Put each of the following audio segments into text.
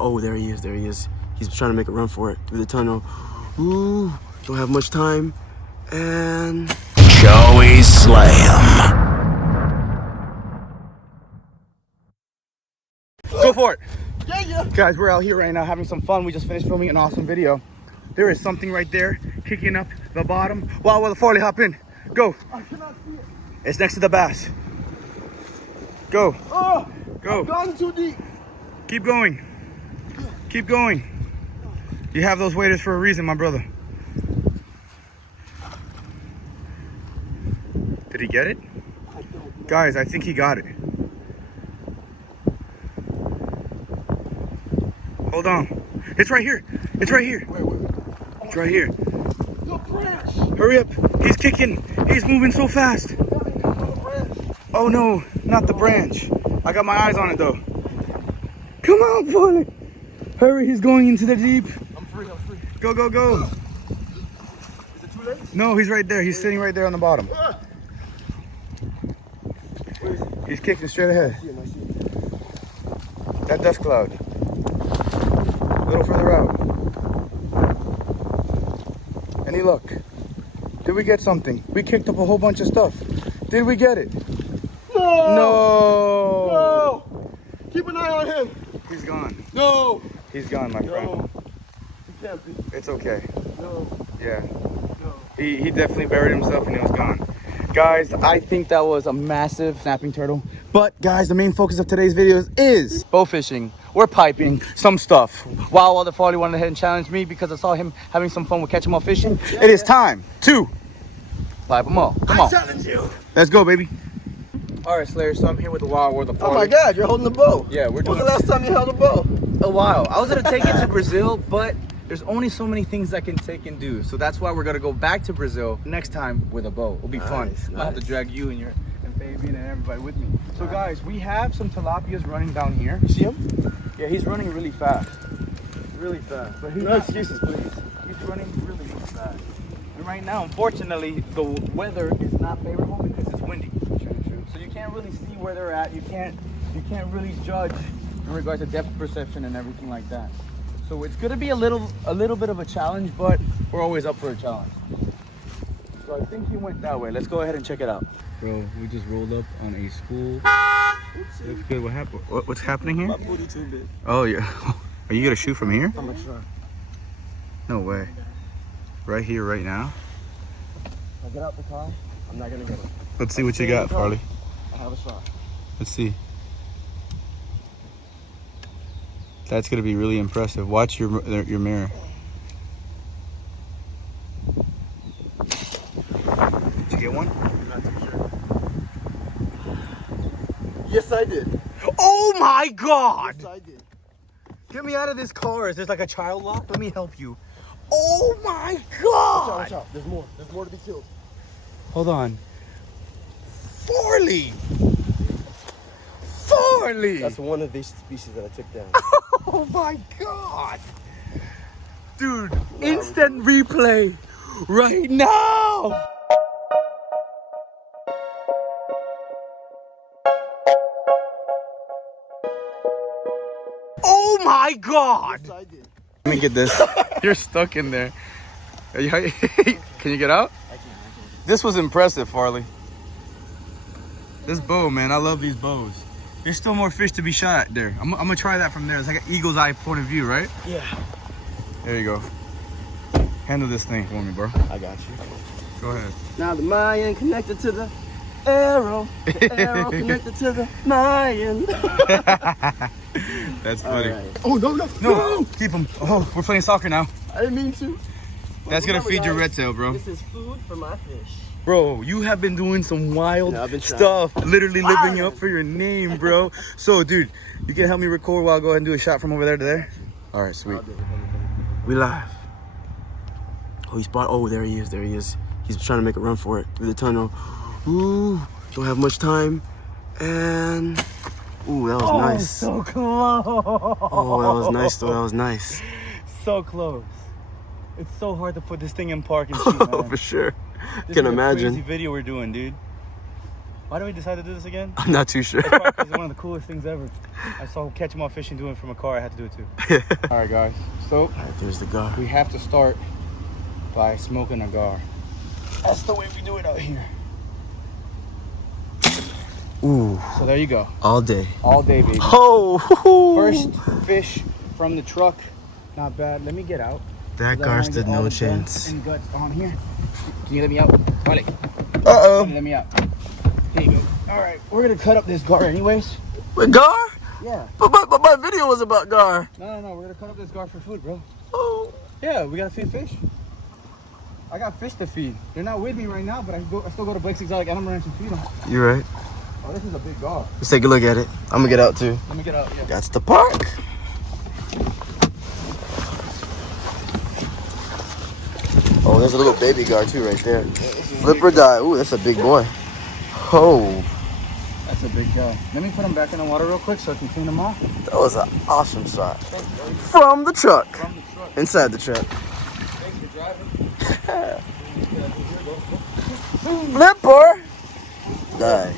Oh, there he is. There he is. He's trying to make a run for it through the tunnel. Ooh, don't have much time. And Joey Slam. Go for it. Yeah. Guys, we're out here right now having some fun. We just finished filming an awesome video. There is something right there kicking up the bottom. Wow, well, Farley, hop in. Go. I cannot see it. It's next to the bass. Go. Oh, Go. I've gone too deep. Keep going. Keep going. You have those waders for a reason, my brother. Did he get it? I don't know. Guys, I think he got it. Hold on. It's right here. It's right here. Wait. It's right here. The branch. Hurry up. He's kicking. He's moving so fast. The branch. Oh no, not the branch. I got my eyes on it though. Come on, Farley. Hurry, he's going into the deep. I'm free. Go, go, go. Is it too late? No, he's right there. He's sitting right there on the bottom. Ah. Where is it? He's kicking straight ahead. I see him. That dust cloud. A little further out. Any luck? Did we get something? We kicked up a whole bunch of stuff. Did we get it? No. No. Keep an eye on him. He's gone. No. He's gone, my friend. No. He can't be. It's okay. No. Yeah. No. He definitely buried himself and he was gone. Guys, I think that was a massive snapping turtle. But guys, the main focus of today's videos is bow fishing. We're piping some stuff. While the Farley went ahead and challenged me because I saw him having some fun with catching them all fishing. It is time to pipe them all. Come on. I challenge you. Let's go, baby. All right, Slayer, so I'm here with the Wild World of Oh Farley. my God, you're holding the bow. Yeah, we're When doing was the last time you held a bow? a while. I was gonna take it to Brazil, but there's only so many things I can take and do. So that's why we're gonna go back to Brazil next time with a bow. It'll be fun. Nice, I'll have to nice. drag you and Fabian and everybody with me. So guys, we have some tilapias running down here. You see him? Yeah, he's running really fast. Really fast. But he's No excuses, please. He's running really fast. And right now, unfortunately, the weather is not favorable because it's windy. True. So you can't really see where they're at. You can't really judge in regards to depth perception and everything like that. So it's gonna be a little bit of a challenge, but we're always up for a challenge. So I think he went that way. Let's go ahead and check it out. Bro, we just rolled up on a school. Looks good. What happened? What's happening here? My booty too big. Oh yeah. Are you gonna shoot from here? I'm gonna try. No way. Right here, right now. I get out the car. I'm not gonna get him. Let's see what you got, Farley. I have a shot. Let's see. That's gonna be really impressive. Watch your mirror. Did you get one? I'm not too sure. Yes, I did. Oh my God! Yes, I did. Get me out of this car. Is there like a child lock? Let me help you. Oh my God! Watch out. There's more. There's more to be killed. Hold on. Farley! Farley! That's one of these species that I took down. Oh my God! Dude, instant replay right now! Oh my God! Yes, I did. Let me get this. You're stuck in there. Can you get out? I can. This was impressive, Farley. This bow, man, I love these bows. There's still more fish to be shot at there. I'm gonna try that from there. It's like an eagle's eye point of view, right? Yeah. There you go. Handle this thing for me, bro. I got you. Go ahead. Now the Mayan connected to the arrow. The arrow connected to the Mayan. That's funny. Right. Oh, no. No, keep them. Oh, we're playing soccer now. I didn't mean to. That's gonna Remember, feed your guys, red tail, bro. This is food for my fish. Bro, you have been doing some wild Yeah, I've been trying. stuff. Literally living Fire. up for your name, bro. So, dude, you can help me record while I go ahead and do a shot from over there to there? All right, sweet. I'll do it. we live. Oh, he spot. Oh, there he is. There he is. He's trying to make a run for it through the tunnel. Ooh, don't have much time. And ooh, that was nice. So close. Oh, that was nice though. That was nice. So close. It's so hard to put this thing in park and shoot, Oh, man. for sure. This Can is a imagine. crazy video we're doing, dude. Why do we decide to do this again? I'm not too sure. It's probably 'cause it's one of the coolest things ever. I saw catch them all fishing doing it from a car. I had to do it too. All right, guys. So Alright, there's the gar. we have to start by smoking a gar. That's the way we do it out here. Ooh, So there you go. all day. All day, baby. Oh, First fish from the truck. Not bad. Let me get out. that 'Cause I gar wanna stood get all no the chance. and guts on here. Can you let me out? Vale. Uh-oh. Let me out. Here you go. All right, we're gonna cut up this gar anyways. With gar? Yeah. But my video was about gar. No. We're gonna cut up this gar for food, bro. Oh. Yeah, we gotta feed fish. I got fish to feed. They're not with me right now, but I still go to Blake's Exotic Animal Ranch and feed them. You're right. Oh, this is a big gar. Let's take a look at it. I'm gonna get out too. Let me get out. Yeah. That's the park. Oh, there's a little baby gar too right there. Flip or die. Ooh, that's a big boy. Oh, That's a big guy. Let me put them back in the water real quick so I can clean them off. that was an awesome shot. From the truck. From the truck. Inside the truck. Thanks for driving. Flipper. Die.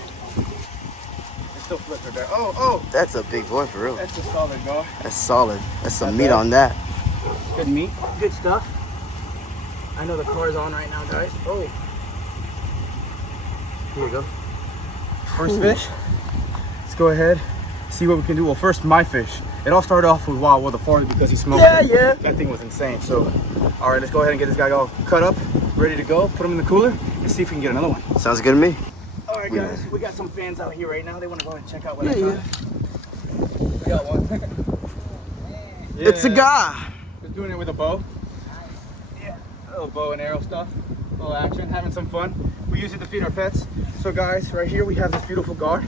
It's still flipped right there. Oh, That's a big boy for real. that's a solid gar. That's solid. That's some Not meat bad. on that. Good meat. Good stuff. I know the car's on right now, guys. Oh. Here we go. First fish. Let's go ahead, see what we can do. Well, first, my fish. It all started off with Wild Will the Farley because he smoked it. Yeah. That thing was insane. So, all right, let's go ahead and get this guy all cut up, ready to go. Put him in the cooler and see if we can get another one. Sounds good to me. All right, guys, we got some fans out here right now. They want to go ahead and check out what I got. We got one. Yeah. It's a guy. Just doing it with a bow. Yeah, a little bow and arrow stuff. A little action, having some fun. We use it to feed our pets. So guys, right here we have this beautiful gar.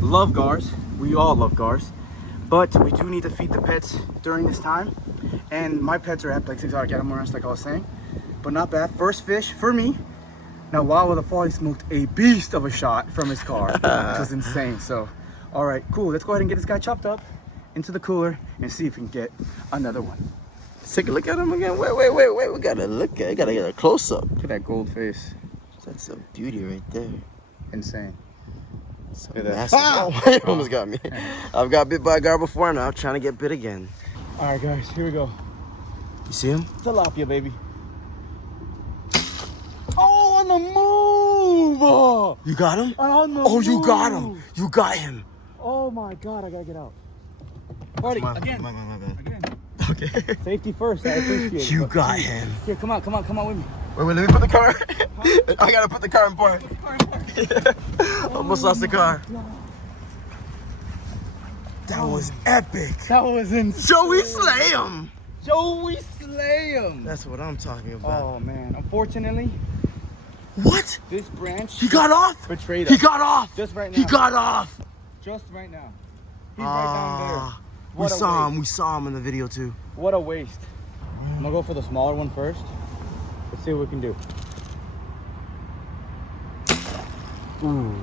Love gars. We all love gars. But we do need to feed the pets during this time. And my pets are at Blake's Exotic Animal Ranch, like I was saying. But not bad. First fish for me. Now, Wild Will the Farley smoked a beast of a shot from his car. It was insane. So, all right, cool. Let's go ahead and get this guy chopped up into the cooler and see if we can get another one. Let's take a look at him again. Wait. We gotta look at it. Gotta get a close up. Look at that gold face. That's a beauty right there. Insane. So Look at that. massive. Oh, you almost got me. I've got bit by a gar before, now I'm trying to get bit again. All right, guys, here we go. You see him? Tilapia, baby. Oh, on the move! You got him? On the Oh, you got move. him. You got him. Oh my God, I gotta get out. Party, again. My bad. Again. Okay. Safety first, I appreciate it. You But got please, him. Here, come on with me. Wait, let me put the car. I gotta put the car in park. Almost lost the car. That was epic. That was insane. Joey slay him. Joey slay him. That's what I'm talking about. Oh man, unfortunately, What? this branch He got off? betrayed He us. got off. Just right now. He got off. Just right now. He's right down there. We What a saw him. waste. We saw him in the video too. What a waste. I'm gonna go for the smaller one first. Let's see what we can do. Ooh.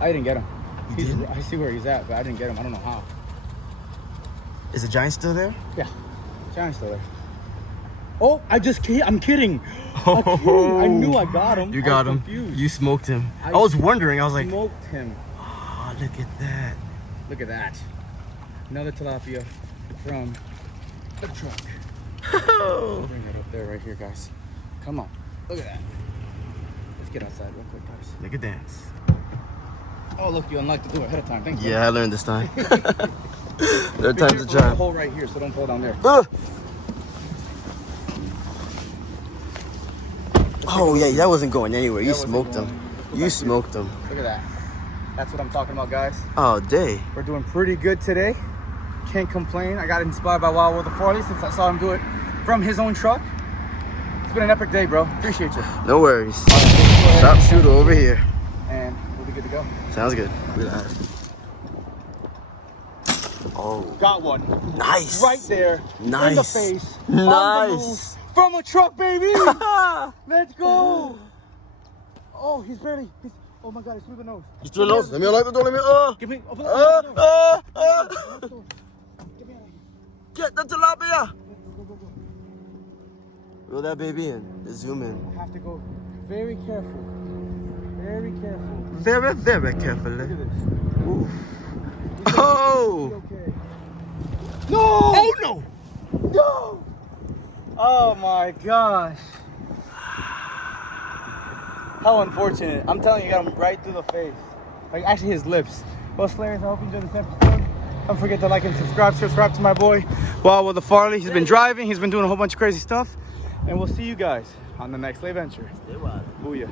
I didn't get him. You didn't? I see where he's at, but I didn't get him. I don't know how. Is the giant still there? Yeah. Giant's still there. Oh, I'm kidding. I'm kidding. I knew I got him. You I got was him. confused. You smoked him. I I was wondering. I was like, Smoked him. oh, look at that. Look at that. Another tilapia from the truck. Bring it up there right here, guys. Come on. Look at that. Let's get outside real quick, guys. Make a dance. Oh, look, you unlocked the door ahead of time. Thanks. Yeah, I learned this time. There are Be times careful to with the try. hole right here, so don't fall down there. Oh yeah, that wasn't going anywhere. You That wasn't smoked going- him. Let's go You back smoked him. Look at that. That's what I'm talking about, guys. Oh, day. We're doing pretty good today. Can't complain. I got inspired by Wild Will the Farley since I saw him do it from his own truck. It's been an epic day, bro. Appreciate you. No worries. All right, let's go ahead Sharp shooter over here. and we'll be good to go. Sounds good. Look at that. Oh, Got one. nice. Right there. In the Nice. face. On the Nice. move, from a truck, baby. Let's go. Oh, he's barely. Oh my God, he's through the nose. You still nose? Let me unlock the door. Let me. Give me. Open the door. Give me. Get the tilapia. Go. Reel that baby in. Let's zoom in. Have to go very careful. Very careful. Very, very carefully. Look at this. Ooh. Oh! Okay. No! Oh no! No! Oh my gosh. How unfortunate. I'm telling you, you got him right through the face. Like, actually, his lips. Well, Slayers, I hope you enjoyed this episode. Don't forget to like and subscribe. Subscribe to my boy, Wow with the Farley. He's been driving. He's been doing a whole bunch of crazy stuff. And we'll see you guys on the next Slay Venture. Booyah.